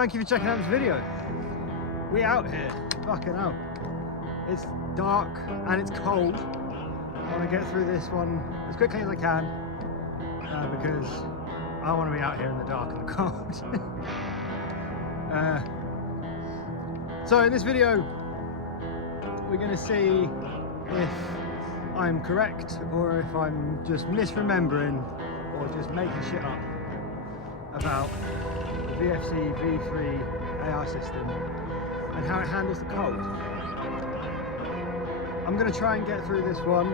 thank you for checking out this video. We're out here, fucking hell. It's dark and it's cold. I want to get through this one as quickly as I can because I want to be out here in the dark and the cold. So in this video, we're going to see if I'm correct or if I'm just misremembering or just making shit up about the VFC V3 AR system and how it handles the cold. I'm going to try and get through this one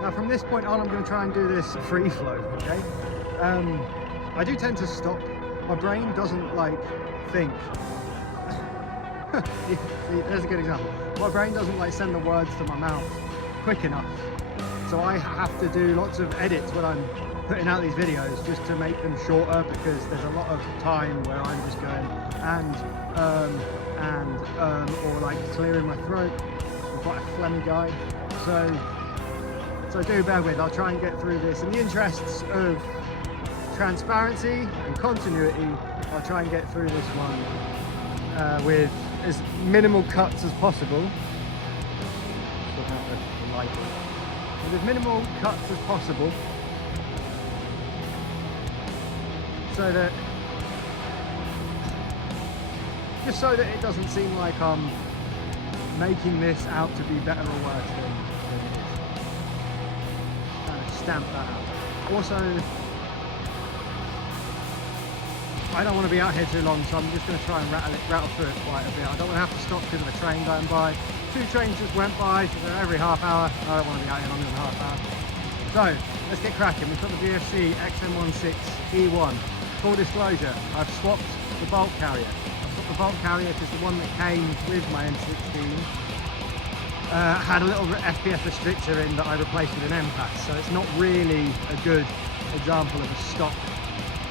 now. From this point on, I'm going to try and do this free flow, okay? I do tend to stop. My brain doesn't like think. See, there's a good example. My brain doesn't like send the words to my mouth quick enough. So I have to do lots of edits when I'm putting out these videos just to make them shorter, because there's a lot of time where I'm just going or like clearing my throat. I'm quite a phlegmy guy. So do bear with. I'll try and get through this in the interests of transparency and continuity. I'll try and get through this one with as minimal cuts as possible. With as minimal cuts as possible, so that it doesn't seem like I'm making this out to be better or worse than it is. Kind of stamp that out. Also, I don't want to be out here too long, so I'm just going to try and rattle through it quite a bit. I don't want to have to stop because of a train going by. 2 trains just went by, so they're every half hour. I don't want to be out here longer than half hour. So, let's get cracking. We've got the VFC XM16E1. Full disclosure, I've swapped the bulk carrier. I've swapped the bulk carrier because the one that came with my M16 had a little FPS restrictor in that I replaced with an MPAS, so it's not really a good example of a stock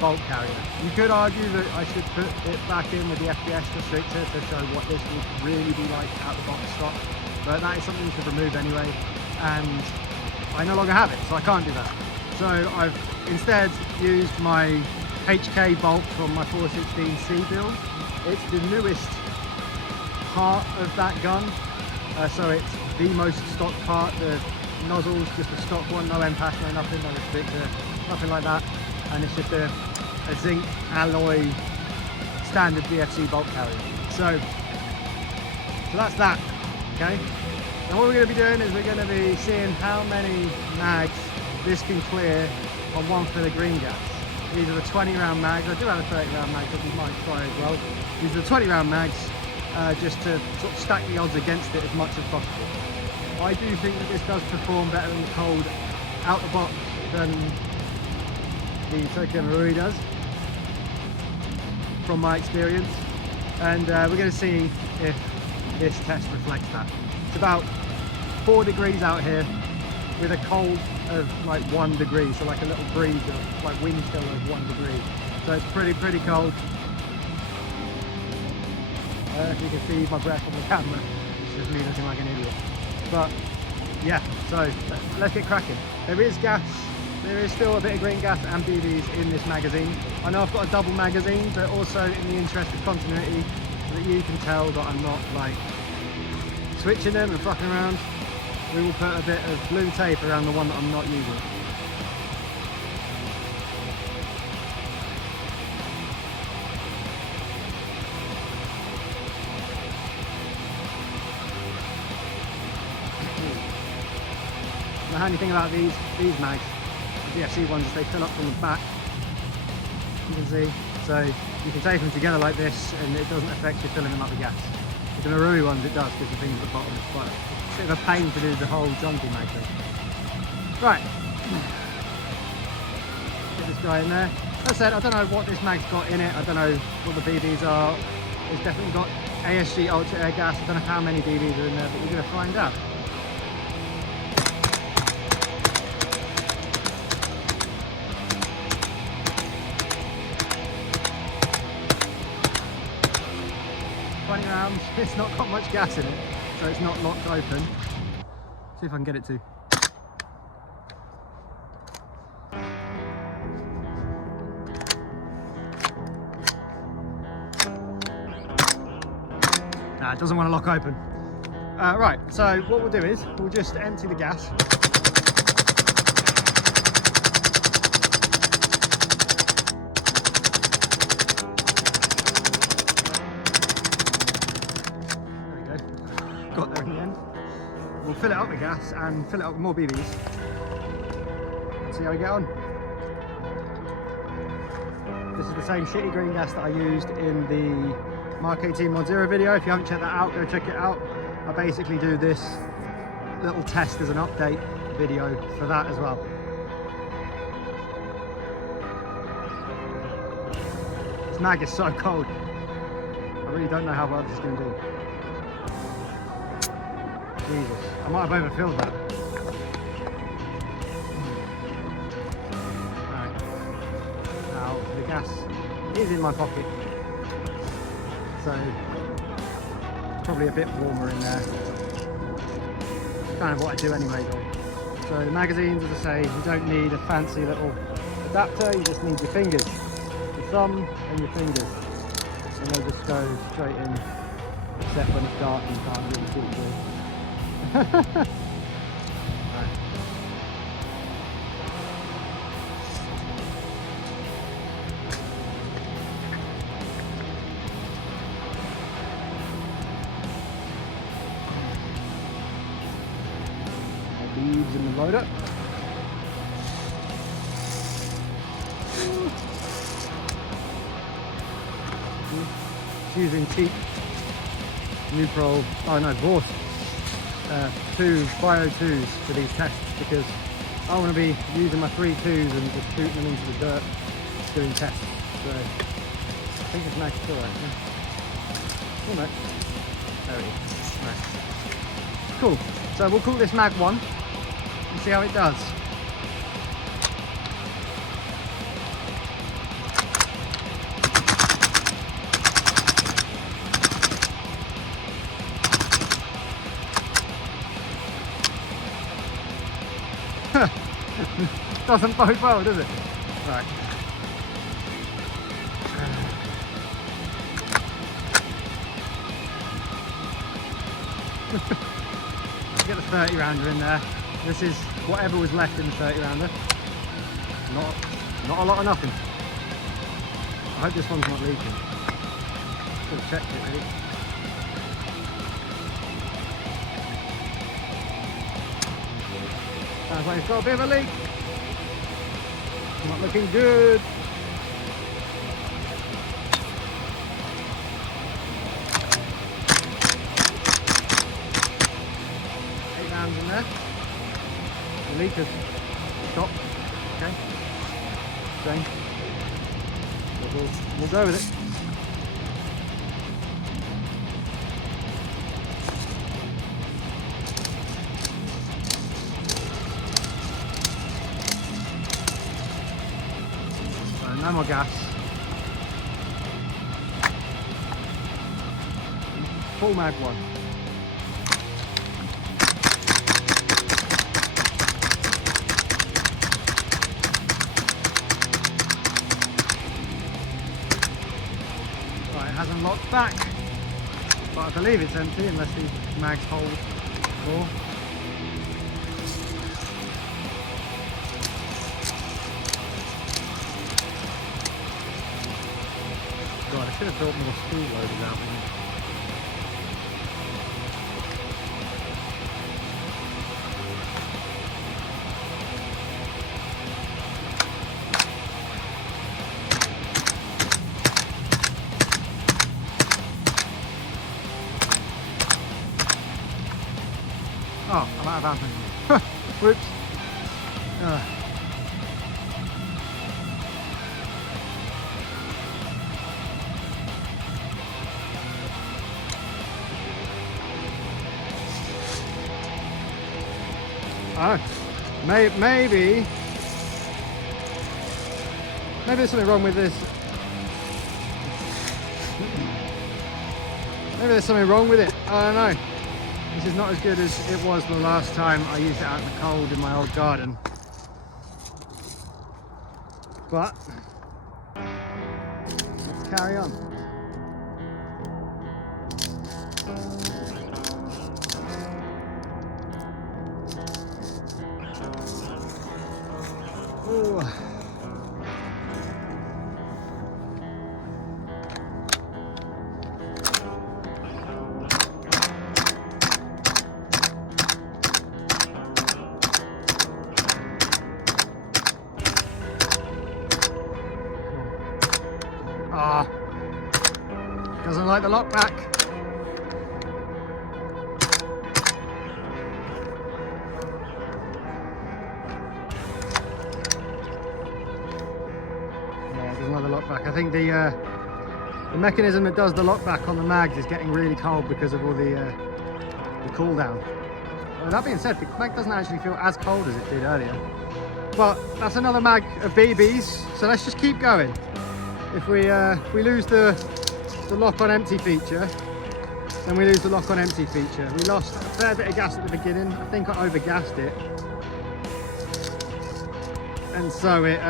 bulk carrier. You could argue that I should put it back in with the FPS restrictor to show what this would really be like out the box stock, but that is something you should remove anyway, and I no longer have it, so I can't do that. So I've instead used my HK bulk from my 416C build. It's the newest part of that gun, so it's the most stock part. The nozzle's just a stock one, no MPAS, no nothing, no restrictor, nothing like that, and it's just a zinc alloy standard VFC bulk carrier. So that's that, okay? And what we're going to be doing is we're going to be seeing how many mags this can clear on one fill of green gas. These are the 20 round mags. I do have a 30 round mag that we might try as well. These are the 20 round mags, just to sort of stack the odds against it as much as possible. I do think that this does perform better in the cold out the box than the Tokyo Marui does, from my experience, and we're going to see if this test reflects that. It's about 4 degrees out here with a cold of like 1 degree, so like a little breeze of like wind chill of 1 degree, so it's pretty cold. If you can see my breath on the camera, it's just me looking like an idiot. But yeah, so let's get cracking. There is gas. There is still a bit of green gas and BBs in this magazine. I know I've got a double magazine, but also in the interest of continuity, so that you can tell that I'm not like switching them and fucking around, we will put a bit of blue tape around the one that I'm not using. The handy thing about these mags, VFC ones, is they fill up from the back, you can see, so you can tape them together like this and it doesn't affect you filling them up with gas. With the Marui ones it does, because the things at the bottom is quite a bit of a pain to do the whole junkie mag thing. Right, get this guy in there. As I said, I don't know what this mag's got in it, I don't know what the BBs are. It's definitely got ASG Ultra Air Gas, I don't know how many BBs are in there, but we're going to find out. It's not got much gas in it, so it's not locked open. See if I can get it to. It doesn't want to lock open. Right, so what we'll do is we'll just empty the gas. There we go. Got there in the end. We'll fill it up with gas and fill it up with more BBs. Let's see how we get on. This is the same shitty green gas that I used in the Mark 18 Mod Zero video. If you haven't checked that out, go check it out. I basically do this little test as an update video for that as well. This mag is so cold. I really don't know how well this is going to do. Jesus, I might have overfilled that. Right. Now the gas is in my pocket, so it's probably a bit warmer in there. It's kind of what I do anyway though. So the magazines, as I say, you don't need a fancy little adapter, you just need your fingers. Your thumb and your fingers. And they just go straight in, except when it's dark and you can't really see it through. Right. Leaves in the loader. Using cheap neutral, oh no, Vorst. 2 Bio 2s for these tests because I want to be using my 3 2s and just shooting them into the dirt doing tests. So I think it's mag still actually. Oh no. There it is. Nice. Cool. So we'll call this mag 1 and see how it does. Doesn't bode well, does it? Right. Get the 30 rounder in there. This is whatever was left in the 30 rounder. Not a lot of nothing. I hope this one's not leaking. Should have checked it really. Sounds like it's got a bit of a leak. Not looking good. Eight rounds in there. The leak has stopped. Okay. Strange. We'll go with it. No more gas. Full mag 1. Right, it hasn't locked back, but I believe it's empty unless the mags hold more. God, I should have built more spool loaders out there. Oh, I'm out of amping. Whoops. Maybe there's something wrong with this. Maybe there's something wrong with it. I don't know. This is not as good as it was the last time I used it out in the cold in my old garden. But let's carry on. Ooh. Ah, doesn't like the lock back. Yeah, doesn't like the lock back. I think the mechanism that does the lock back on the mags is getting really cold because of all the cool down. That being said, the mag doesn't actually feel as cold as it did earlier. But that's another mag of BBs, so let's just keep going. If we lose the lock on empty feature, then we lose the lock on empty feature. We lost a fair bit of gas at the beginning. I think I over-gassed it. And so it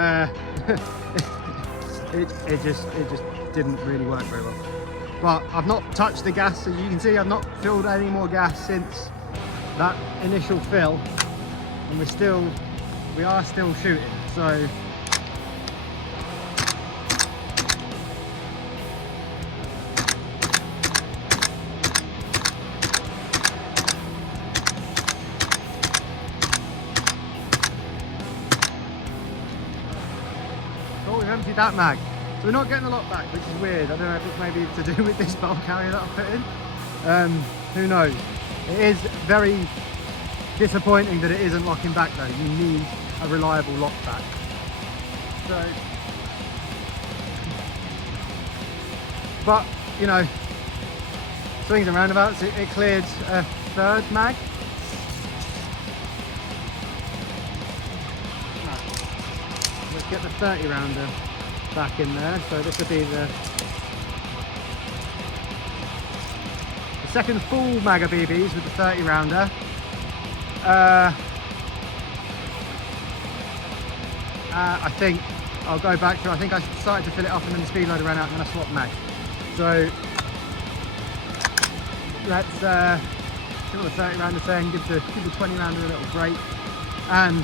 it just didn't really work very well. But I've not touched the gas, so you can see I've not filled any more gas since that initial fill, and we are still shooting. So oh, we've emptied that mag. So we're not getting the lock back, which is weird. I don't know if it's maybe to do with this bulk carrier that I put in. Who knows? It is very disappointing that it isn't locking back though. You need a reliable lock back. So, but you know, swings and roundabouts, it cleared a third mag. Let's get the 30 rounder back in there. So this will be the second full mag of BBs with the 30 rounder. I think I'll go back to, I think I started to fill it up and then the speed loader ran out and then I swapped mag. So let's see what the 30 rounder saying, give the 20 rounder a little break. And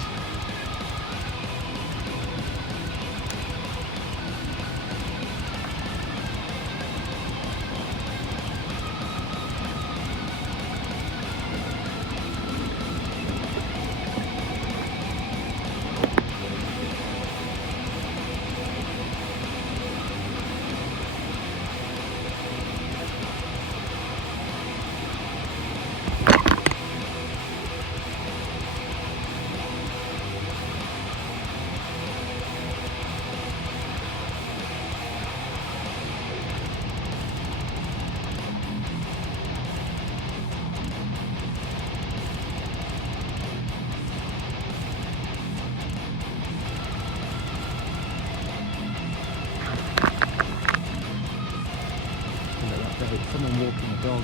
someone walking a dog.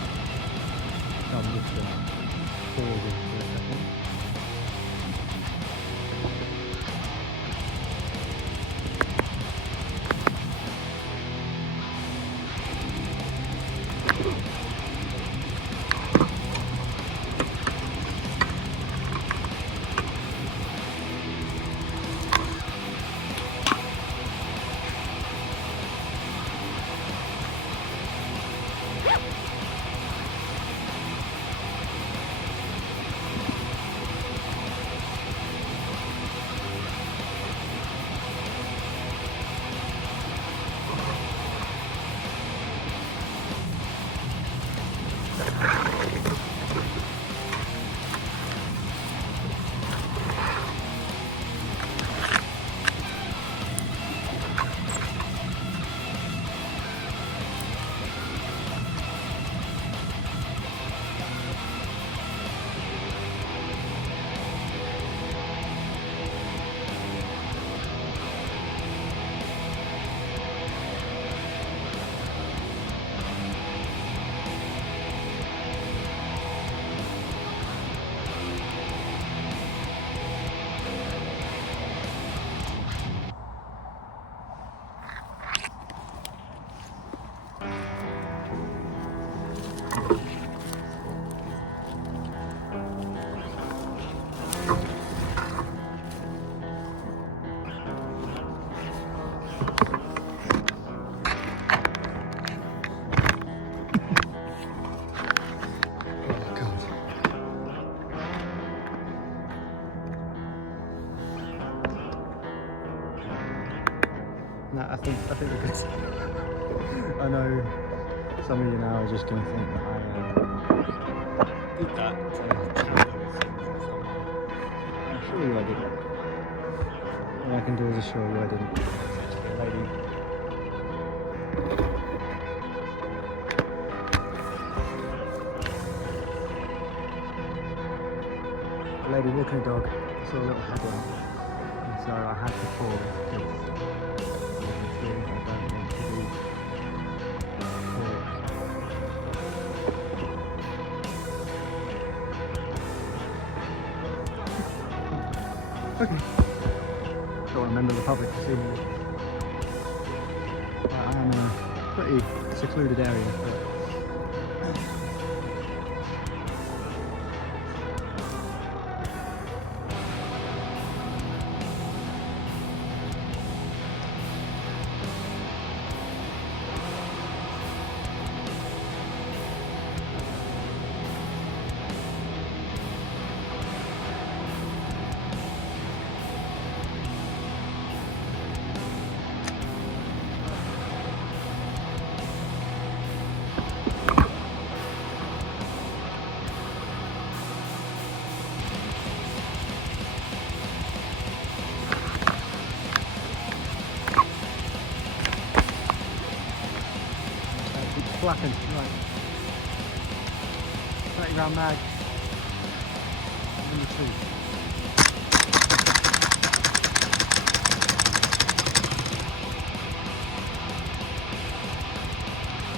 So I'm just going to pause it for a second. No, I think we're good. I know some of you now are just going to think that I did that to tamper with things or something. I assure you I didn't. All I can do is assure you I didn't. It's actually a lady. A lady walking a dog. I saw a little headlamp, and so I had to pause because obviously I don't want to be caught. Okay. Don't want a member of the public to see me. But I am in a pretty secluded area. Flapping, right. 30 round mag. Number 2.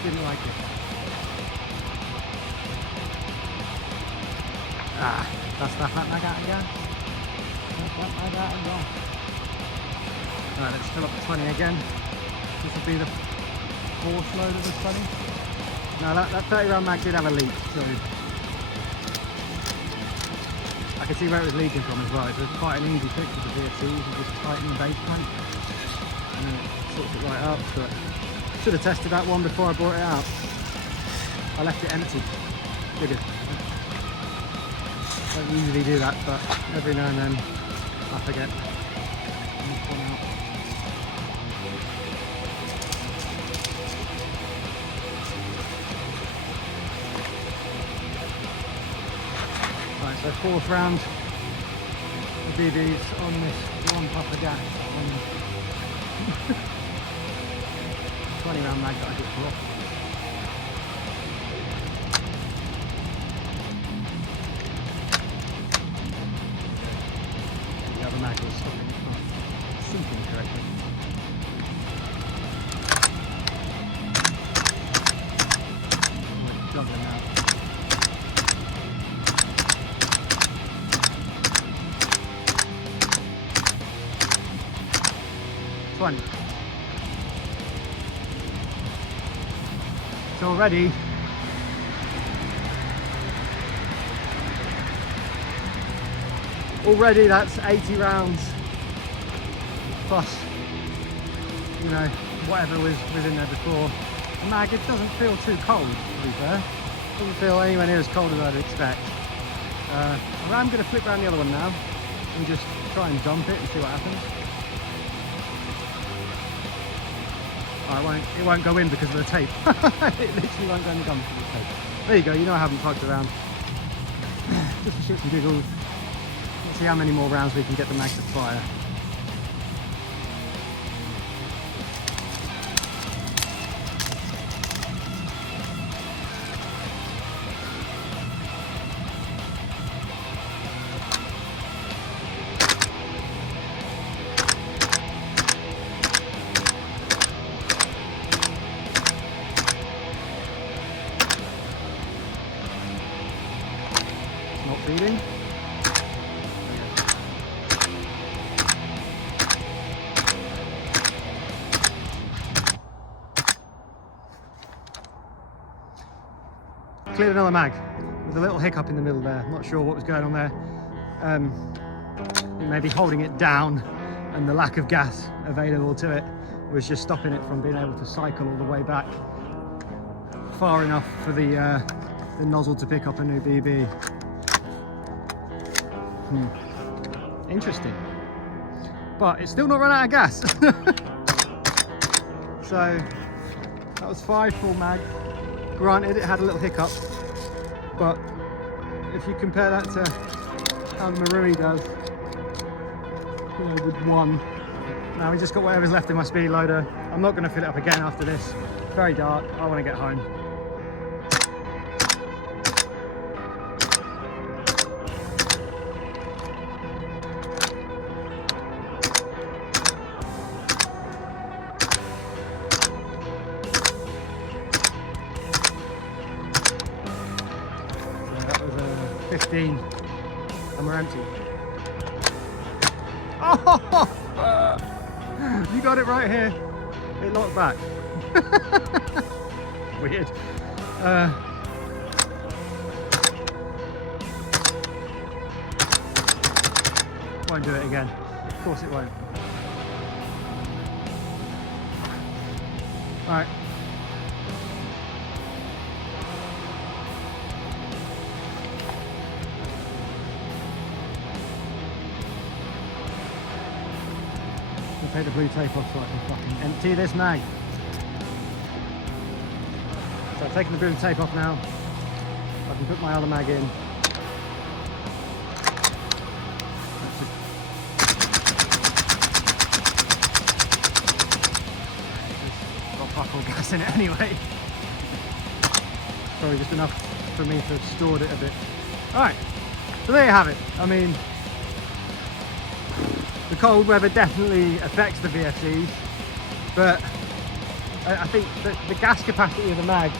Didn't like it. Ah, that's that mag out again. That's that mag out again. Right, let's fill up the 20 again. This will be the 4th load of the 20. No, that 30 round mag did have a leak, so I could see where it was leaking from as well. It was quite an easy fix with the VFC. You can just tighten the base tank and then it sorts it right up. But should have tested that one before I brought it out. I left it empty. Good. Don't usually do that, but every now and then I forget. So 4th round of BBs on this one puff of gas on 20 round mag that I just brought. The other mag was stopping, not sinking correctly. We're juggling now. 20. So already that's 80 rounds plus, you know, whatever was in there before. The mag, it doesn't feel too cold, to be fair. It doesn't feel anywhere near as cold as I'd expect. I'm going to flip around the other one now and just try and dump it and see what happens. Oh, it won't go in because of the tape. It literally won't go in the gun because of the tape. There you go, you know I haven't plugged around. Just for shits and giggles. Let's see how many more rounds we can get the mag to fire. Not feeding. Cleared another mag with a little hiccup in the middle there. Not sure what was going on there. Maybe holding it down and the lack of gas available to it was just stopping it from being able to cycle all the way back far enough for the nozzle to pick up a new BB. Interesting. But it's still not run out of gas. So that was 5 full mags. Granted, it had a little hiccup, but if you compare that to how the Marui does, you know, with 1. Now we just got whatever's left in my speed loader. I'm not going to fill it up again after this. It's very dark. I want to get home. So that was a 15 and we're empty. Oh! You got it right here. It locked back. Weird. Won't do it again. Of course it won't. Alright. Take the blue tape off so I can fucking empty this mag. So I've taken the blue tape off now. I can put my other mag in. Got fuck all gas in it anyway. Probably just enough for me to have stored it a bit. Alright, so there you have it. I mean, the cold weather definitely affects the VFCs, but I think that the gas capacity of the mag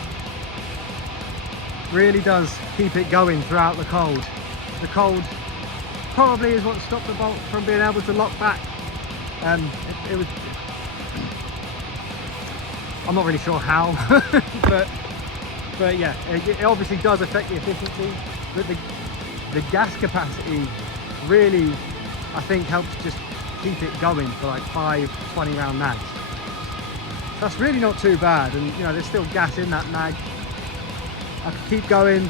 really does keep it going throughout the cold. The cold probably is what stopped the bolt from being able to lock back. It was, I'm not really sure how, but yeah, it obviously does affect the efficiency, but the gas capacity really, I think, helps just keep it going for like 5 20 round mags. That's really not too bad, and you know, there's still gas in that mag. I could keep going,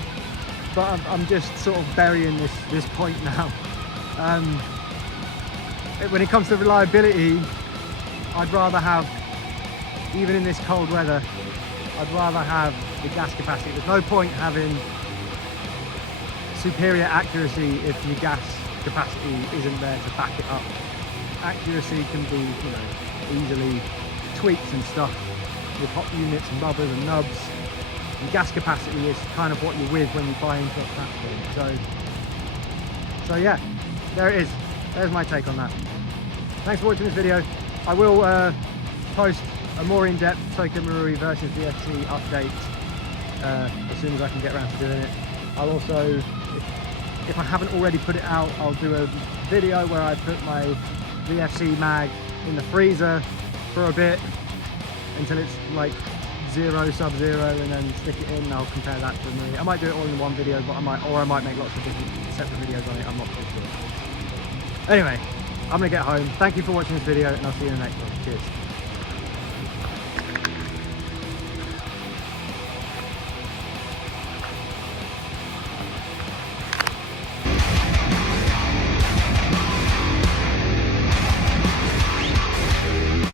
but I'm just sort of burying this point now. When it comes to reliability, I'd rather have, even in this cold weather, I'd rather have the gas capacity. There's no point having superior accuracy if your gas capacity isn't there to back it up. Accuracy can be, you know, easily tweaked and stuff with hot units and rubbers and nubs. And gas capacity is kind of what you're with when you buy into a platform. So yeah, there it is. There's my take on that. Thanks for watching this video. I will post a more in-depth Tokyo Marui versus VFC update as soon as I can get around to doing it. I'll also, if I haven't already put it out, I'll do a video where I put my VFC mag in the freezer for a bit until it's like sub-zero, and then stick it in and I'll compare that to the Marui. I might do it all in one video, but I might make lots of different separate videos on it. I'm not quite sure. Anyway, I'm gonna get home. Thank you for watching this video, and I'll see you in the next one. Cheers.